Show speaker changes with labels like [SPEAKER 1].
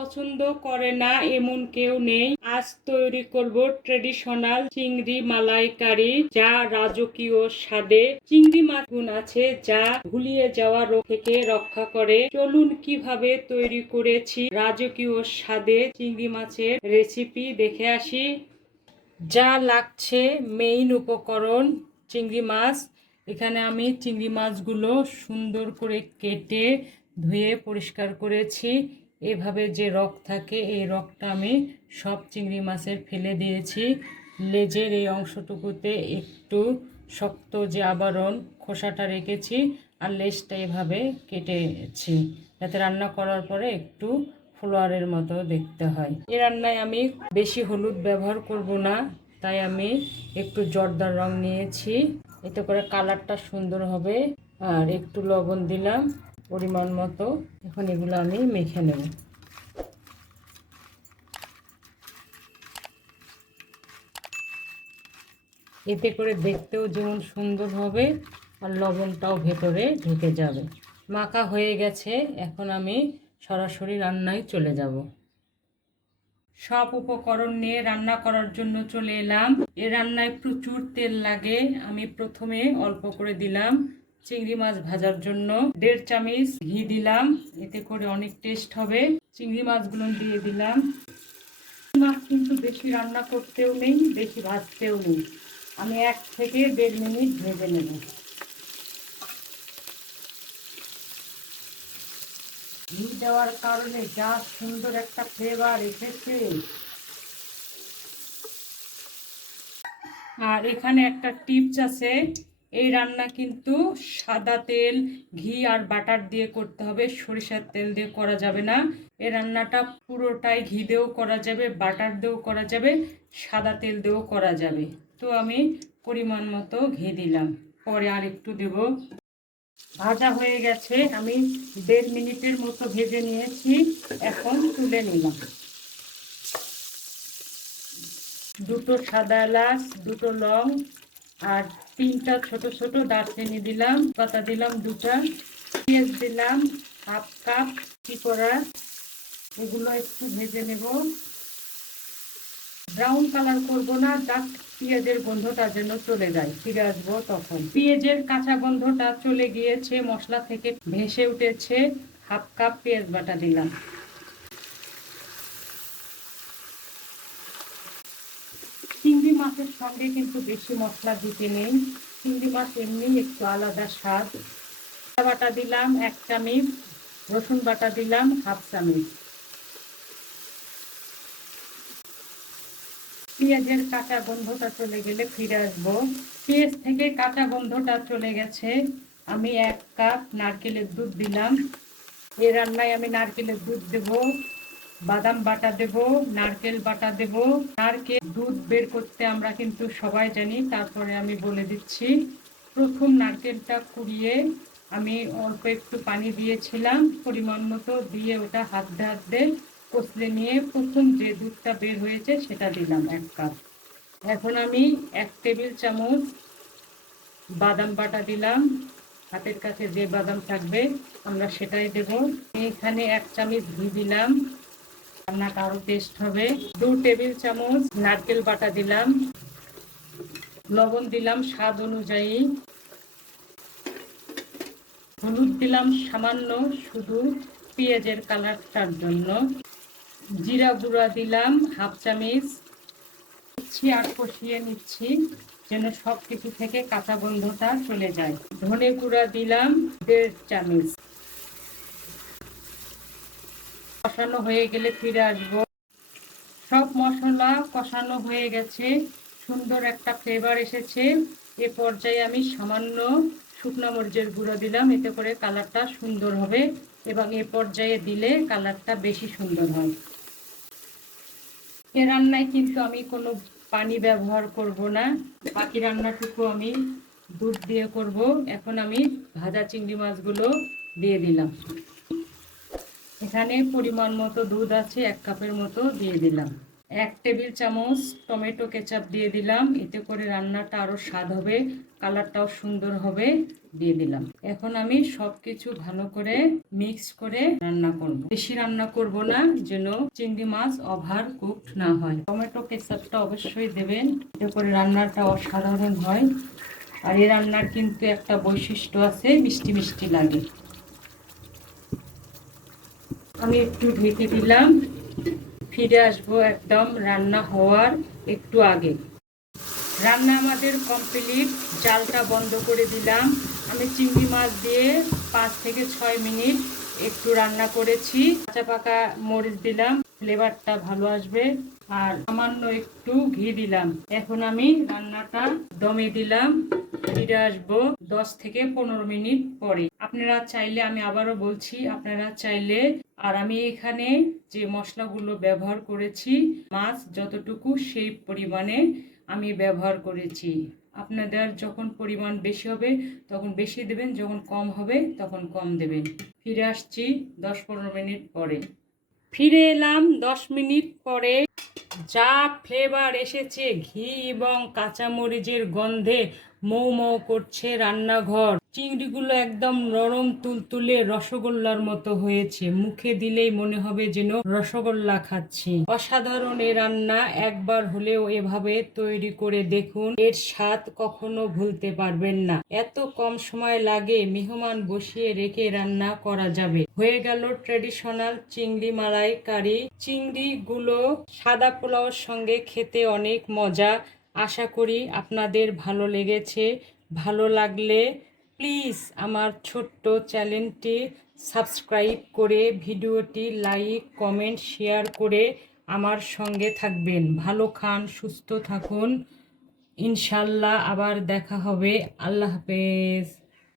[SPEAKER 1] পছন্দ করে না এমন কেউ নেই। আজ তৈরি করব ট্রেডিশনাল চিংড়ি মালাইকারি, যা রাজকীয় স্বাদে চিংড়ি মাছ গুণ আছে, যা ভুলিয়ে যাওয়া রোগ থেকে রক্ষা করে। চলুন কীভাবে তৈরি করেছি রাজকীয় স্বাদে চিংড়ি মাছের রেসিপি দেখে আসি। যা লাগছে মেইন উপকরণ চিংড়ি মাছ। এখানে আমি চিংড়ি মাছগুলো সুন্দর করে কেটে ধুয়ে পরিষ্কার করেছি। এভাবে যে রক থাকে, এই রকটা আমি সব চিংড়ি মাছের ফেলে দিয়েছি। লেজের এই অংশটুকুতে একটু শক্ত যে আবরণ খোসাটা রেখেছি আর লেজটা এভাবে কেটেছি যাতে রান্না করার পরে একটু ফ্লোয়ারের মতো দেখতে হয়। এই রান্নায় আমি বেশি হলুদ ব্যবহার করব না, তাই আমি একটু জর্দার রং নিয়েছি। এতে করে কালারটা সুন্দর হবে আর একটু লবণ দিলাম। পরিমাণ মতো এখন এগুলো আমি মেখে নেব। এতে করে দেখতেও যেমন সুন্দর হবে আর লবণটাও ভেতরে ঢুকে যাবে। মাখা হয়ে গেছে, এখন আমি সরাসরি রান্নায় চলে যাব। সব উপকরণ নিয়ে রান্না করার জন্য চলে এলাম। এ রান্নায় প্রচুর তেল লাগে, আমি প্রথমে অল্প করে দিলাম। চিংড়ি মাছ ভাজার জন্য দেড় চামচ ঘি দিলাম, এতে করে অনেক টেস্ট হবে। চিংড়ি মাছগুলো দিয়ে দিলাম। মাছ কিন্তু বেশি রান্না করতেও নেই, বেশি ভাজতেও নেই। আমি এক থেকে দেড় মিনিট ভেজে নেব। ঘি দেওয়ার কারণে যা সুন্দর একটা ফ্লেভার এসেছে। আর এখানে একটা টিপস আছে। এই রান্না কিন্তু সাদা তেল, ঘি আর বাটার দিয়ে করতে হবে। সরিষার তেল দিয়ে করা যাবে না। এই রান্নাটা পুরোটাই ঘি দিয়েও করা যাবে, বাটার দিয়েও করা যাবে, সাদা তেল দিয়েও করা যাবে। তো আমি পরিমাণ মতো ঘি দিলাম। পরে আর একটু দেব। ভাজা হয়ে গেছে। আমি দেড় মিনিটের মতো ভেজে নিয়েছি। এখন তুলে নিলাম। দুটো সাদা এলাচ, দুটো লং আর তিনটা ছোট ছোট দারচিনি দিলাম, পাতা দিলাম দুটা, পেঁয়াজ দিলাম, হাফ কাপ, কি করা এগুলো একটু ভেজে নেব। ব্রাউন কালার করব না, জাস্ট পেঁয়াজের গন্ধটা যেন চলে যায়, ফিরে আসব তখন। পেঁয়াজের কাঁচা গন্ধটা চলে গিয়েছে, মশলা থেকে ভেসে উঠেছে, হাফ কাপ পেঁয়াজ বাটা দিলাম চিংড়ি মাছের সঙ্গে কিন্তু বেশি মশলা দিতে নেই। চিংড়ি মাছ এমনি একটু আলাদা স্বাদ। বাটা দিলাম, এক চামচ। রসুন বাটা দিলাম, হাফ চামচ। পেঁয়াজের কাঁচা গন্ধটা চলে গেলে ফিরে আসব। পেঁয়াজ থেকে কাঁচা গন্ধটা চলে গেছে। আমি এক কাপ নারকেলের দুধ দিলাম। এ রান্নায় আমি নারকেলের দুধ দেবো। বাদাম বাটা দেব, নারকেল বাটা দেব। নারকেল দুধ বের করতে আমরা কিন্তু সবাই জানি, তারপরে আমি বলে দিচ্ছি। প্রথম নারকেলটা কুড়িয়ে আমি অল্প একটু পানি দিয়েছিলাম, পরিমাণ মতো দিয়ে ওটা হাত হাত কষলে নিয়ে প্রথম যে দুধটা বের হয়েছে সেটা দিলাম এক কাপ। এখন আমি এক টেবিল চামচ বাদাম বাটা দিলাম। হাতের কাছে যে বাদাম থাকবে, আমরা সেটাই দেব। এখানে এক চামচ ঘি দিলাম। রান্নাটা আরও টেস্ট হবে। দু টেবিল চামচ নারকেল বাটা দিলাম। লবণ দিলাম স্বাদ অনুযায়ী। হলুদ দিলাম সামান্য শুধু পেঁয়াজের কালারটার জন্য। জিরা গুঁড়া দিলাম হাফ চামচ। নিচ্ছি আর কষিয়ে নিচ্ছি যেন সব কিছু থেকে কাঁচা গন্ধটা চলে যায়। ধনে গুঁড়া দিলাম দেড় চামচ। কষানো হয়ে গেলে ফিরে আসব। সব মশলা কষানো হয়ে গেছে। সুন্দর একটা ফ্লেভার এসেছে। এ পর্যায়ে আমি সামান্য শুকনো মরিচের গুঁড়ো দিলাম। এতে করে কালারটা সুন্দর হবে এবং এ পর্যায়ে দিলে কালারটা বেশি সুন্দর হয়। এ রান্নায় কিন্তু আমি কোনো পানি ব্যবহার করব না। বাকি রান্নাটুকু আমি দুধ দিয়ে করব। এখন আমি ভাজা চিংড়ি মাছগুলো দিয়ে দিলাম। এখানে পরিমাণ মতো দুধ আছে, এক কাপের মতো দিয়ে দিলাম। এক টেবিল চামচ টমেটো কেচাপ দিয়ে দিলাম। এতে করে রান্নাটা আরও স্বাদ হবে, কালারটাও সুন্দর হবে, দিয়ে দিলাম। এখন আমি সবকিছু ভালো করে মিক্স করে রান্না করব। বেশি রান্না করব না, যেন চিংড়ি মাছ ওভার কুকড না হয়। টমেটো কেচাপটা অবশ্যই দেবেন, এতে করে রান্নাটা অসাধারণ হয়। আর এই রান্নার কিন্তু একটা বৈশিষ্ট্য আছে, মিষ্টি মিষ্টি লাগে। আমি একটু ঢেকে দিলাম। ফিরে আসব একদম রান্না হওয়ার একটু আগে। রান্না আমাদের কমপ্লিট জালটা বন্ধ করে দিলাম। আমি চিংড়ি মাছ দিয়ে পাঁচ থেকে ছয় মিনিট একটু রান্না করেছি। কাঁচা পাকা মরিচ দিলাম ফ্লেভারটা ভালো আসবে। আর সামান্য একটু ঘি দিলাম। এখন আমি রান্নাটা দমে দিলাম। ফিরে আসব দশ থেকে পনেরো মিনিট পরে। আপনারা চাইলে আমি আবারও বলছি, আপনারা চাইলে, আর আমি এখানে যে মশলাগুলো ব্যবহার করেছি, মাছ যতটুকু সেই পরিমাণে আমি ব্যবহার করেছি। আপনাদের যখন পরিমাণ বেশি হবে, তখন বেশি দেবেন, যখন কম হবে, তখন কম দেবেন। ফিরে আসছি দশ পনেরো মিনিট পরে। ফিরে এলাম দশ মিনিট পরে। যা ফ্লেভার এসেছে ঘি এবং কাঁচামরিচের গন্ধে মৌ মৌ করছে রান্নাঘর। চিংড়িগুলো একদম নরম তুলতুলে রসগোল্লার মতো হয়েছে। মুখে দিলেই মনে হবে যেন রসগোল্লা খাচ্ছি। অসাধারণ রান্না, একবার হলেও এভাবে তৈরি করে দেখুন, এর স্বাদ কখনো ভুলতে পারবেন না। এত কম সময় লাগে মেহমান বসিয়ে রেখে রান্না করা যাবে। হয়ে গেল ট্রেডিশনাল চিংড়ি মালাই কারি চিংড়ি গুলো সাদা পোলাওর সঙ্গে খেতে অনেক মজা। আশা করি আপনাদের ভালো লেগেছে। ভালো লাগলে প্লিজ আমার ছোট্ট চ্যানেলটি সাবস্ক্রাইব করে ভিডিওটি লাইক, কমেন্ট, শেয়ার করে আমার সঙ্গে থাকবেন। ভালো খান, সুস্থ থাকুন। ইনশাল্লাহ আবার দেখা হবে। আল্লাহ হাফেজ।